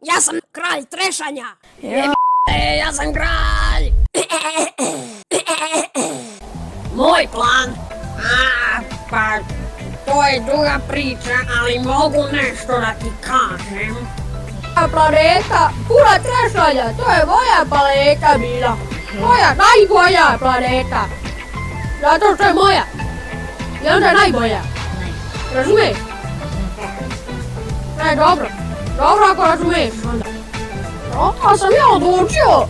Ja sam kralj trešanja. Ja sam kralj. Moj plan? Pa to je druga priča, ali mogu nešto da ti kažem. Planeta, puna trešanja, to je moja planeta bila. Moja najbolja planeta. Zato što je moja. I onda je najbolja. Razumiješ? Ne, dobro. Dobro ako razumiješ onda. Onda sam ja odlučio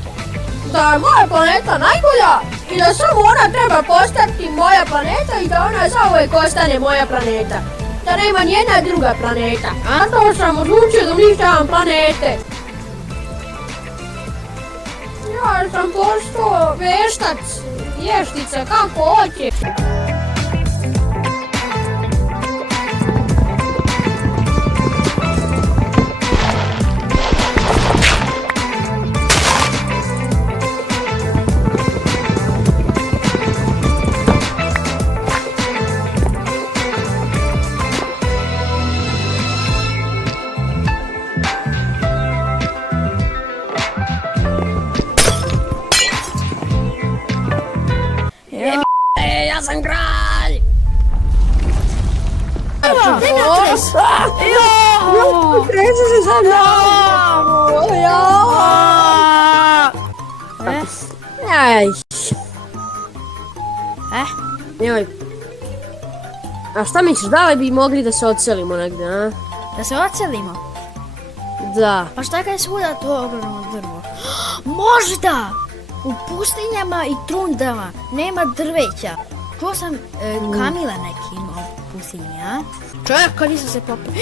da je moja planeta najbolja i da samo ona treba postati moja planeta i da ona zauvijek ostane moja planeta. Da nema nijedna druga planeta. Zato sam odlučio da uništavam planete. Ja sam postao veštac, vještica, kako hoće. Ja sam kralj. Kreće se za mnom! Joj. A šta misliš, da li bi mogli da se odselimo negdje, a? Da se odselimo? Da. Pa šta kad je svuda to ogromno drvo? Možda! U pustinjama i trundama nema drveća. Čuo sam Kamila neki imao pustinji, a? Čekaj, nisam se popao.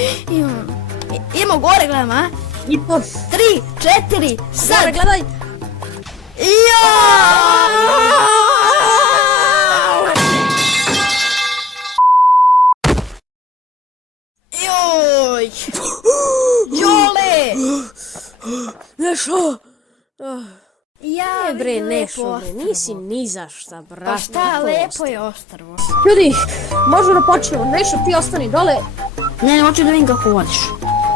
Imamo gore, gledam, a? I po... 3, 4, sad! Gore, gledaj! Joj! Jole! Nešo! Ja, Bre, vidim Nešo, lepo bre, ostrvo. nisi ni za šta, brate. Pa šta, lepo je ostrvo. Ljudi, možemo da počnemo. Nešo, ti ostani dole. Ne, hoću da vidim kako vodiš.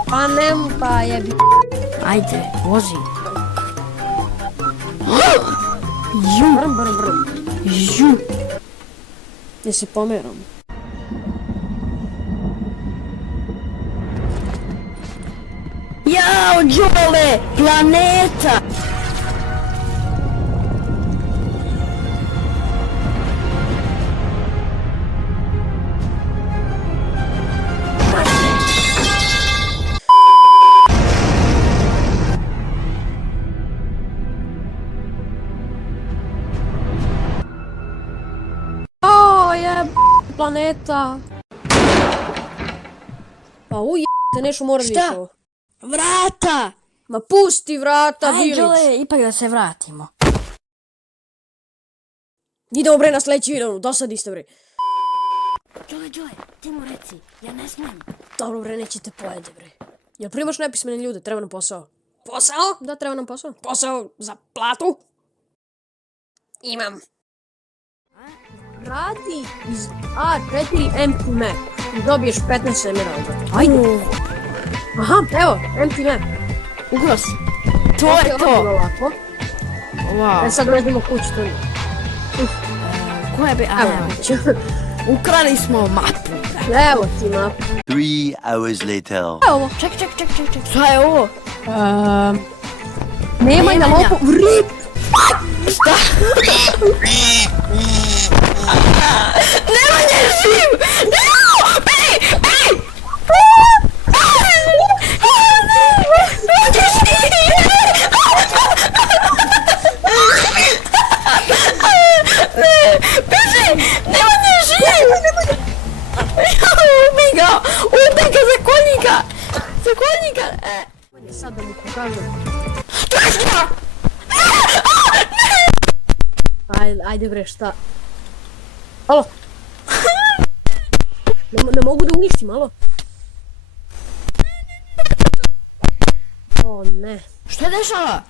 Pa nem, pa jebi. Ajde, vozi. Brum, brum, brum. Ju. Gdje se pomeram? Jao, Đole, planeta! O, planeta. Pa ujebite, Nešo, mora više Šta? ovo. Vrata! Ma pusti vrata, Aj, Bilić. Đole, ipak da se vratimo. Idemo bre na sljedeći video, dosadi ste bre. Đole, ti mu reci, ja ne smijem. Dobro bre, nećete pojede bre. Jel primaš nepismene ljude, treba nam posao. Posao? Da, treba nam posao. Posao za platu? Imam. Radi iz A4 Empty Map i dobiješ 15 emeralda. Ajde. Aha, evo, Empty Map. Ugro si. To je to. Ovako. Wow. Sad dođemo kući tu. Koja bi... Evo Evo, kuću. ukrali smo mapu. Evo ti mapu. 3 hours later. Evo. Ček. Šta je ovo? Nemanja Nemanja. lopo. Rip! Šta? Nemanja je živ! Sad da mu pokažem. Ajde bre, šta? Alo? Ne mogu da uništim, alo? O ne. Šta dešava?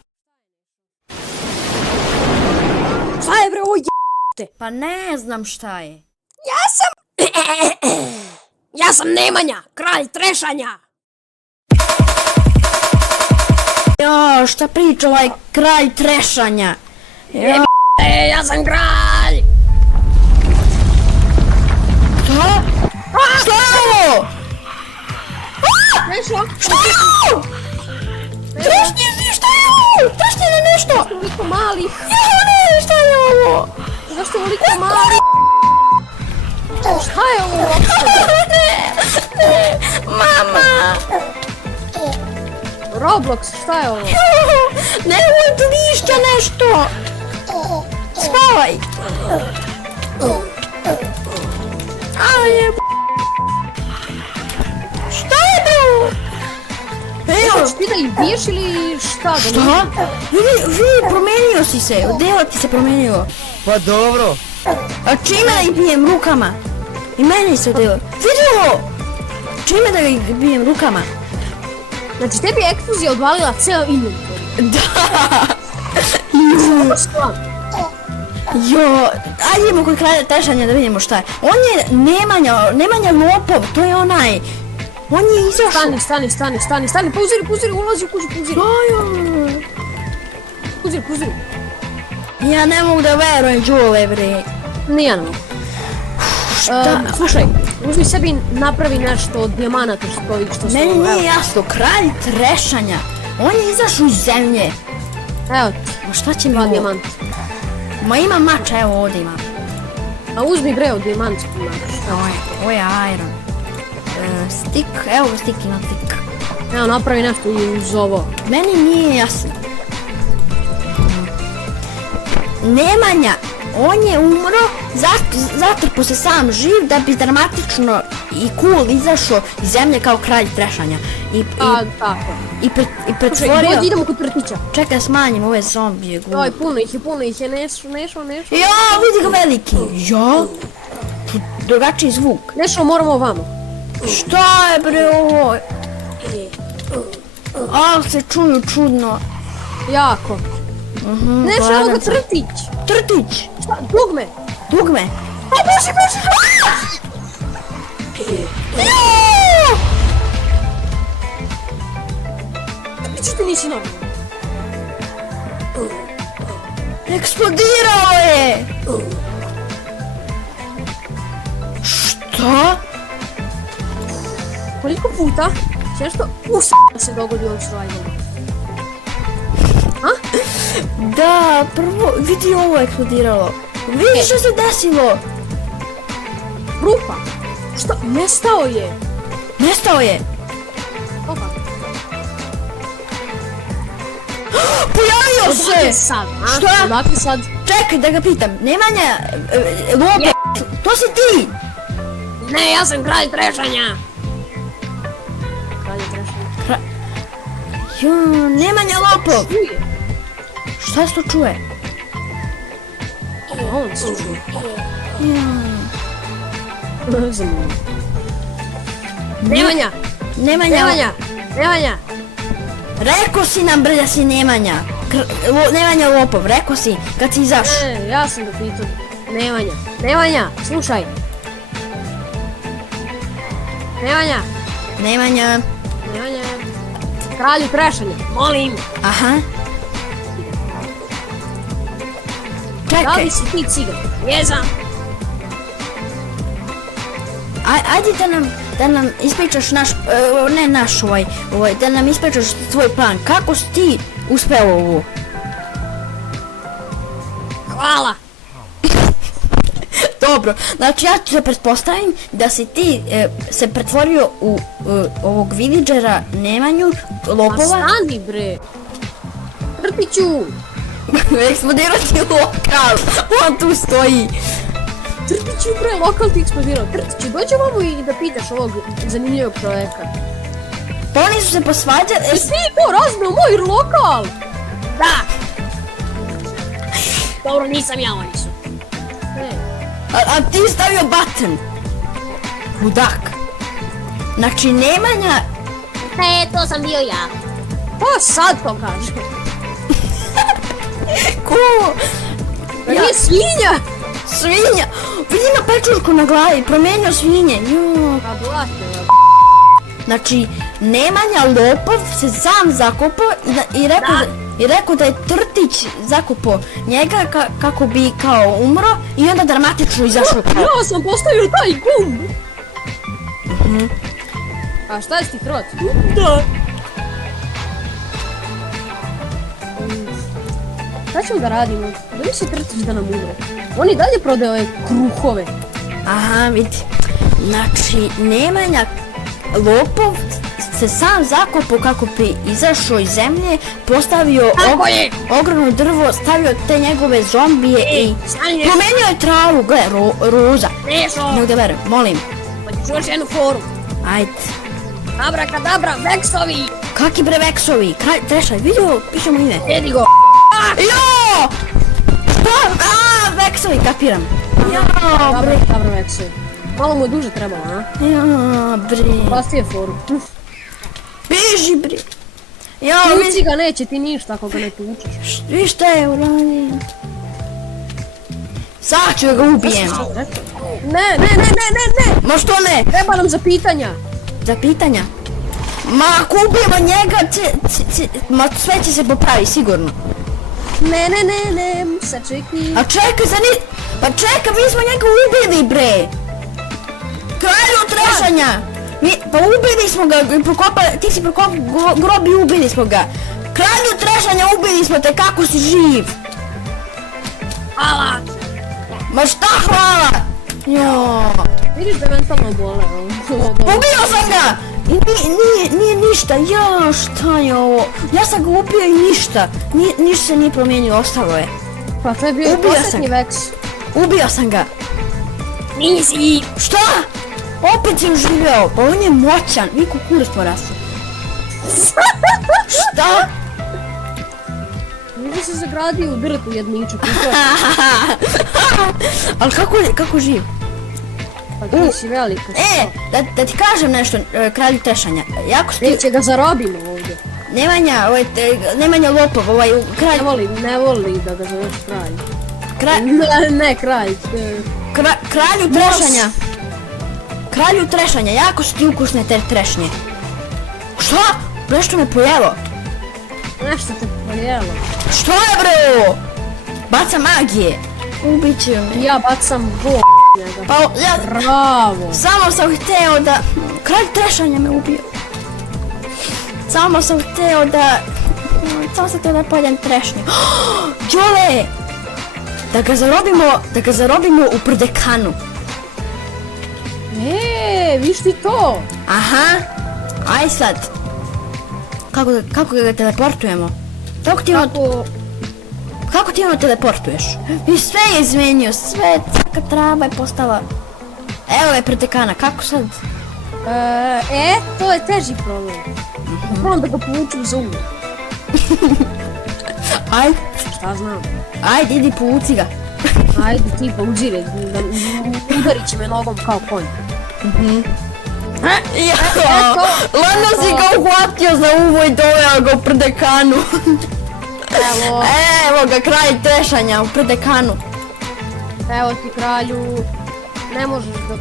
Šta je bre, ovo je***te? Pa ne znam šta je. Ja sam Nemanja, kralj trešanja. Jo, šta priča ovaj kralj trešanja? Jo, Ja sam kralj! šta? Šta je ovo? Nešto? Šta je ovo? Trešnje, šta je ovo? Trešnje na nešto? Toliko mali. Jo, ne, šta je ovo? Zašto ovoliko mali? Šta je ovo uopšte? Ne, mama! Roblox, šta je ovo? Ne, ovo je ništa nešto! Spavaj! Aj, šta je to? Evo, Hoćeš ti da ih biješ ili šta? Da šta? Vidi, promenio si se, odela ti se promenio. Pa dobro. A čime da ih bijem rukama? I meni se odela. Vidi ovo! Čime da ih bijem rukama? Znači tebi je eksplozija odvalila ceo inventor. Da! Šta? Jo, ajde idemo kod kralja trešanja da vidimo šta je. On je Nemanja lopov, to je onaj. On je izašao. Stani, puziri, ulazi u kuću, puziri. Puziri. Ja ne mogu da verujem, Đule, bre. Nije nam. Šta? Slušaj, uzmi sebi napravi nešto od dijamanata što su Meni ovo, nije evo. jasno, kralj trešanja. On je izašao iz zemlje. Evo ti, Ma šta će mi 2 ovo? dijamanta. Ma ima mač, evo ovdje ima. A uzmi bre od dijamantsku mač. Ovo je iron. Stik, evo ga stik, ima stik. Evo napravi nešto i uz ovo. Meni nije jasno. Nemanja, on je umro, zatrpo se sam živ da bi dramatično i cool izašao iz zemlje kao kralj trešanja. Tako. I Slušaj, pretvorio... idemo kod vrtića. Čekaj, smanjim ove zombije. Oj, puno ih je, nešto. Jo, vidi ga veliki. Jo, drugačiji zvuk. Nešto moramo ovamo. Šta je bre ovo? A, se čuju čudno. Jako. Nešto, evo ga Bladam se. trtić. Trtić, Šta, dugme. dugme. A, beži. Što ti nisi normalno? Eksplodirao je! Šta? Koliko puta će nešto se dogodi u ovom survivalu? Da, prvo, vidi ovo eksplodiralo. Vidi što se desilo. Rupa. Šta? Nestao je. Nestao je. Opa. Pojavio Odakle se. sad? Šta? Odakle sad? Čekaj da ga pitam. Nemanja, lopo, to si ti. Ne, ja sam kralj trešanja! Kralje trešanja. Jo, Nemanja lopov. Čuje. Šta se to čuje? On se čuje. Ja. Zanimljivo. Nemanja! Nemanja! Rekao si nam bre da si Nemanja. Nemanja lopov, rekao si kad si izašao. Ne, ja sam ga pitao. Nemanja, slušaj. Nemanja. Kralju trešanja, molim. Aha. Da Čekaj, li si ti cigan? Jesam! ajde da nam ispričaš naš, ne naš da nam ispričaš tvoj plan. Kako si ti uspeo ovo? Hvala! Dobro, znači ja ću se pretpostavim da si ti se pretvorio u ovog villagera Nemanju, Ma lopova. stani bre. Trpiću. Eksplodirao ti lokal, on tu stoji. Trpiću bre, lokal ti eksplodirao. Trpiću, dođi ovamo i da pitaš ovog zanimljivog čovjeka. Pa oni su se posvađali. Jesi ti to razbio moj lokal? Da! Dobro, nisam ja, oni su. A ti stavio button. Ludak. Znači Nemanja... Ne, to sam bio ja. Pa sad to kaže. Ko? Da nije svinja. Svinja. Vidi ima pečurku na glavi, promenio svinje. Jo. Pa blate. Znači, Nemanja lopov se sam zakopao i rekao da je Trtić zakopao njega kako bi kao umro i onda dramatično izašao. Ja sam postavio taj gumb. A šta je ti Hrvatski? Da. Šta ćemo da radimo? Da li se Trtić da nam umre? On i dalje prodaje ove kruhove. Aha, vidi. Znači, Nemanja lopov se sam zakopao kako bi izašao iz zemlje, postavio ogromno drvo, stavio te njegove zombije i promenio je travu, gle, roza. Nešo, Mogu da verujem, molim. čuješ jednu foru. Ajde. Abrakadabra, veksovi. Kaki bre veksovi? Kralj Trešaj, vidio, pišemo ime. Jedi go. Jo! Šta? Veksovi, kapiram. Jo, bre. Dobro, veksovi. Malo mu je duže trebalo, a? Jo, bre. Pasti je foru. Beži, bre. Jo, Tuci ga neće ti ništa ako ga ne tučeš. vi šta je uradio? Sad ću ga ubijem. Ne. Ma što ne? Treba nam za pitanja. Za pitanja? Ma ako ubijemo njega, ma sve će se popravi, sigurno. Ne, sačekaj. A čekaj, pa čekaj, mi smo njega ubili, bre. Kralju Trešanja. Pa ubili smo ga, ti si prokopao grob i ubili smo ga. Kralju Trešanja, ubili smo te, kako si živ? Hvala. Ma šta hvala? Jo. Vidiš da je mentalno bole. Ubio sam ga! Nije ništa, ja šta je ovo? Ja sam ga ubio i ništa. Ništa se nije promijenilo, ostalo je. Pa to je bio posljednji veks. Ubio sam ga. Nisi. Šta? Opet si uživio, pa on je moćan. Vi kukuruz porasli. Šta? Vidiš se zagradio u drtu jedniču. Ali kako živ? Pa ti si veliko. Da ti kažem nešto, kralju Trešanja. Jako si ti... Neće ga zarobimo ovdje. Nemanja lopov, kralj... Ne voli da ga zoveš kralj. Ne, kralj. Kralju Trešanja. Kralju Trešanja, jako su ti ukusne te trešnje. Šta? Nešto me pojelo. Nešto te pojelo. Što je bre ovo? Baca magije. Ubit će me. Ja bacam bol njega. Pa ja... Bravo. Samo sam hteo da... Kralj Trešanja me ubio. Samo sam hteo da pojedem trešnju. Đole! Da ga zarobimo u Prdekanu. Viš ti to? Aha. Aj sad. Kako ga teleportujemo? Kako ti ono teleportuješ? I sve je izmenio, sve, svaka trava je postala... Evo je Prdekana, kako sad? To je teži problem. Moram da ga povučem za uvijek. Ajde. Šta znam? Ajde, idi povuci ga. Ajde ti pouđire, udarit će me nogom kao konj. Lano si ga uhvatio za uvo i doveo ga u Prdekanu. Evo ga, kralj Trešanja u Prdekanu. Evo ti kralju, ne možeš da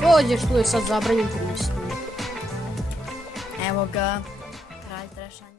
dođeš, tu je sad zabranjen pristup. Evo ga, kralj Trešanja.